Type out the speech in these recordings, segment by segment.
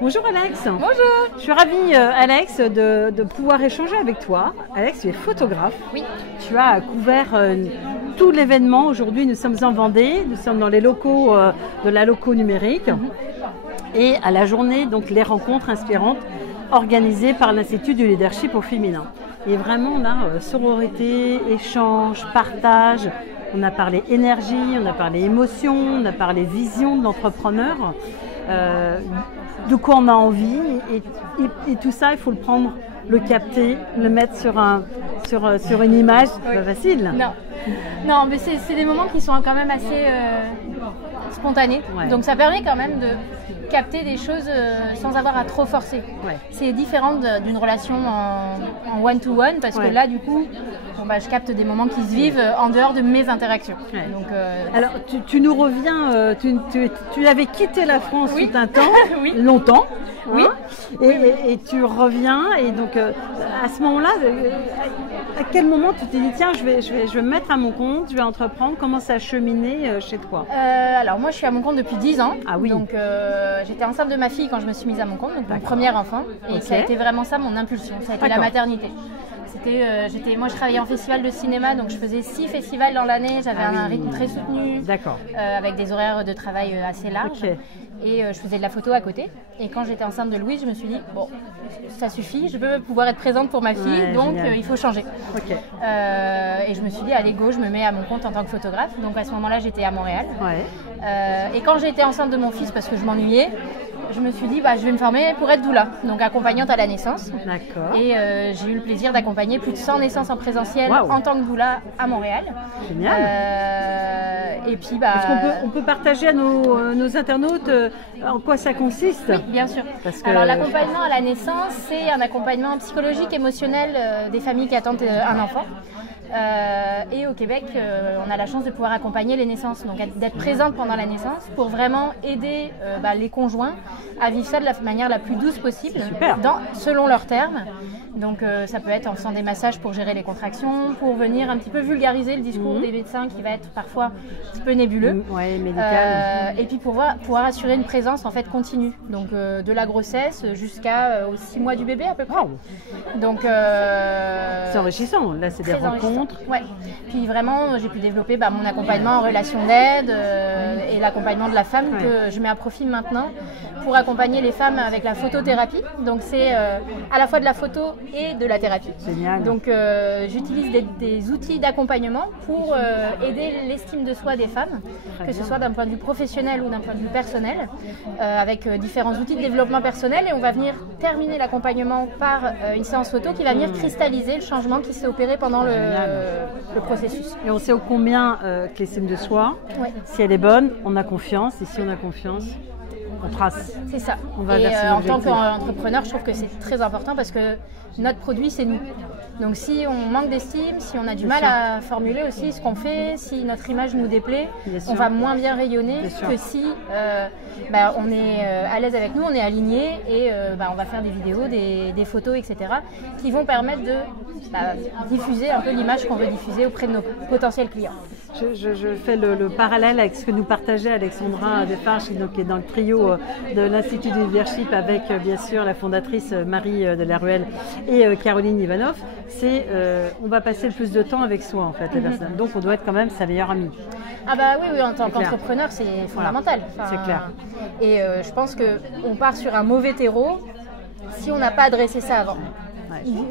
Bonjour Alex. Bonjour. Je suis ravie Alex de pouvoir échanger avec toi. Alex, tu es photographe. Oui. Tu as couvert tout l'événement. Aujourd'hui, nous sommes en Vendée. Nous sommes dans les locaux de la Loco Numérique. Et à la journée, donc les rencontres inspirantes organisées par l'Institut du leadership au féminin. Et vraiment là, sororité, échange, partage. On a parlé énergie, on a parlé émotion, on a parlé vision de l'entrepreneur. De quoi on a envie et tout ça, il faut le prendre, le capter, le mettre sur une image. C'est pas facile. Non, mais c'est des moments qui sont quand même assez spontanés. Ouais. Donc ça permet quand même de capter des choses sans avoir à trop forcer. Ouais. C'est différent d'une relation en one-to-one parce que là, du coup, je capte des moments qui se vivent en dehors de mes interactions. Ouais. Donc, alors, tu nous reviens, tu avais quitté la France oui. tout un temps, oui. longtemps. Oui. Et tu reviens, et donc à ce moment-là, à quel moment tu t'es dit tiens, je vais me mettre à mon compte, je vais entreprendre, comment ça a cheminé chez toi? Alors moi je suis à mon compte depuis 10 ans, donc j'étais enceinte de ma fille quand je me suis mise à mon compte, donc mon premier enfant, et ça a été vraiment ça mon impulsion, ça a été la maternité. Moi je travaillais en festival de cinéma, donc je faisais 6 festivals dans l'année, j'avais un rythme très soutenu, avec des horaires de travail assez larges. Et je faisais de la photo à côté. Et quand j'étais enceinte de Louise, je me suis dit, bon, ça suffit, je veux pouvoir être présente pour ma fille, donc il faut changer. Et je me suis dit, allez go, je me mets à mon compte en tant que photographe. Donc à ce moment-là, j'étais à Montréal. Et quand j'étais enceinte de mon fils, parce que je m'ennuyais, je me suis dit, je vais me former pour être doula, donc accompagnante à la naissance. D'accord. Et j'ai eu le plaisir d'accompagner plus de 100 naissances en présentiel en tant que doula à Montréal. Génial. Et puis, est-ce qu'on peut partager à nos internautes en quoi ça consiste? Oui, bien sûr. Alors l'accompagnement à la naissance, c'est un accompagnement psychologique, émotionnel des familles qui attendent un enfant. Et au Québec, on a la chance de pouvoir accompagner les naissances, donc d'être présente pendant la naissance pour vraiment aider les conjoints à vivre ça de la manière la plus douce possible, selon leurs termes. Donc ça peut être en faisant des massages pour gérer les contractions, pour venir un petit peu vulgariser le discours des médecins qui va être parfois un petit peu nébuleux. Médical. Et puis pouvoir assurer une présence en fait continue, donc de la grossesse jusqu'aux 6 mois du bébé à peu près. Donc c'est enrichissant, là c'est des rencontres. Ouais. Puis vraiment, j'ai pu développer mon accompagnement en relation d'aide et l'accompagnement de la femme que je mets à profit maintenant pour accompagner les femmes avec la photothérapie. Donc c'est à la fois de la photo et de la thérapie. Génial. Donc j'utilise des outils d'accompagnement pour aider l'estime de soi des femmes, que ce soit d'un point de vue professionnel ou d'un point de vue personnel, avec différents outils de développement personnel. Et on va venir terminer l'accompagnement par une séance photo qui va venir cristalliser le changement qui s'est opéré pendant le processus. Et on sait au combien que l'estime de soi, si elle est bonne, on a confiance, et si on a confiance, on trace. C'est ça. On va et vers en tant qu'entrepreneur, je trouve que c'est très important parce que notre produit, c'est nous. Donc si on manque d'estime, si on a du mal à formuler aussi ce qu'on fait, si notre image nous déplaît, on va moins bien rayonner que si on est à l'aise avec nous, on est aligné et on va faire des vidéos, des photos, etc. qui vont permettre de diffuser un peu l'image qu'on veut diffuser auprès de nos potentiels clients. Je fais le parallèle avec ce que nous partageait Alexandra Desfarges, qui est dans le trio de l'Institut du leadership avec bien sûr la fondatrice Marie de la Ruelle et Caroline Ivanov. C'est on va passer le plus de temps avec soi en fait, les personnes. Donc on doit être quand même sa meilleure amie. Ah oui, en tant qu'entrepreneur, c'est fondamental. C'est clair. Et je pense qu'on part sur un mauvais terreau si on n'a pas adressé ça avant.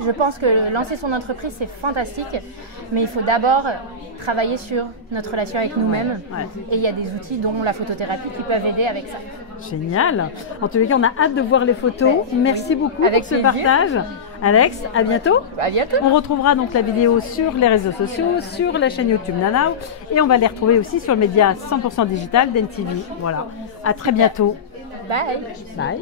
Je pense que lancer son entreprise, c'est fantastique, mais il faut d'abord travailler sur notre relation avec nous-mêmes. Et il y a des outils, dont la photothérapie, qui peuvent aider avec ça. Génial. En tous les cas, on a hâte de voir les photos. Merci beaucoup pour ce partage. Alex, à bientôt. À bientôt. On retrouvera donc la vidéo sur les réseaux sociaux, sur la chaîne YouTube Nanao, et on va les retrouver aussi sur le média 100% digital d'NTV. Voilà. À très bientôt. Bye. Bye.